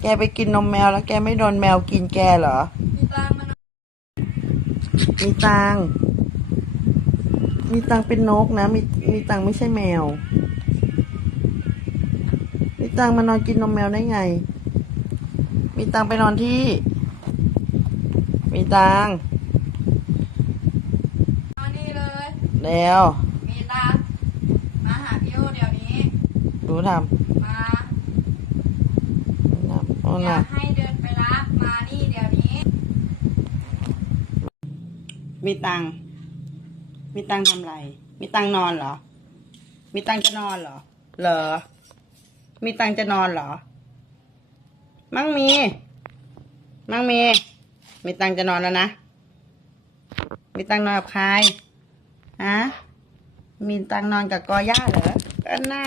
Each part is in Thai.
แกไปกินนมแมวแล้วแกไม่โดนแมวกินแกเหรอ มีตังค์มาหน่อยมีตังมีตังเป็นนกนะ มีมีตังไม่ใช่แมว มีตังมานอนกินนมแมวได้ไง มีตังไปนอนที่ มีตังมานี่เลยเร็วมีตังค์มาหาพี่โอเดี๋ยวนี้ดูทมาำ ทำโอ้อย่านะให้เดินไปรับมานี่เดี๋ยวนี้ มีตังมีตังทำไร มีตังนอนเหรอ มีตังจะนอนเหรอ เหรอ มีตังจะนอนเหรอ มั่งมี มั่งมี มีตังจะนอนแล้วนะ มีตังนอนกับใครฮะมีตังนอนกับกอย่าเหรอก็น่า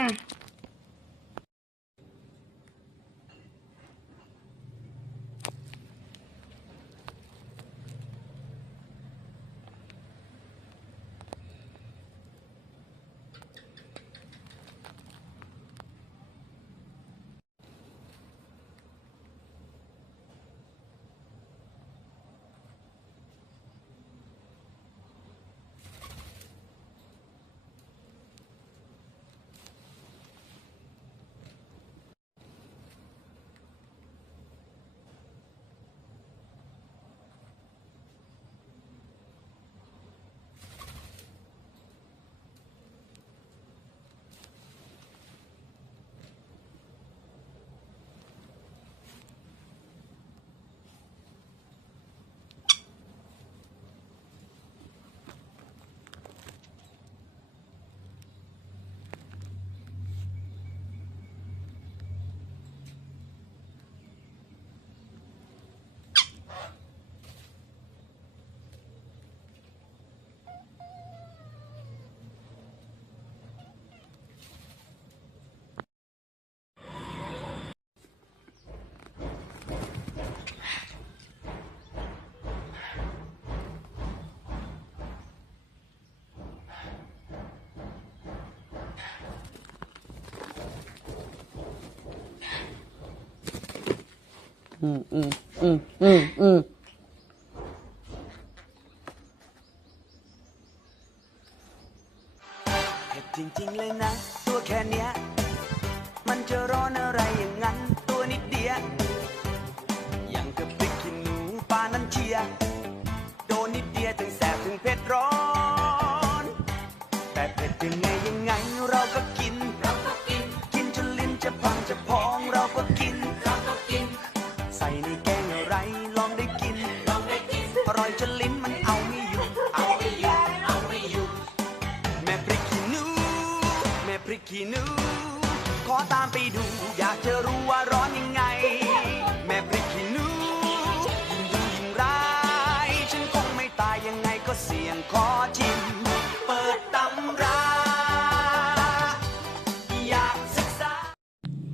อืมอืมอืมอืมอืมเผ็ดจริงๆเลยนะ ตัวแค่เนี้ย มันจะร้อนอะไรอย่างนั้น ตัวนิดเดียวอย่างกับพริกขี้หนูปลานั้นเชีย โดนนิดเดียวถึงแสบถึงเผ็ดร้อน กินลองได้กิน อร่อยจนลิ้นมันเอาไม่อยู่ เอาไม่อยู่ เอาไม่อยู่ แม่พริกขี้หนู แม่พริกขี้หนู ขอตามไปดู อยากจะรู้ว่า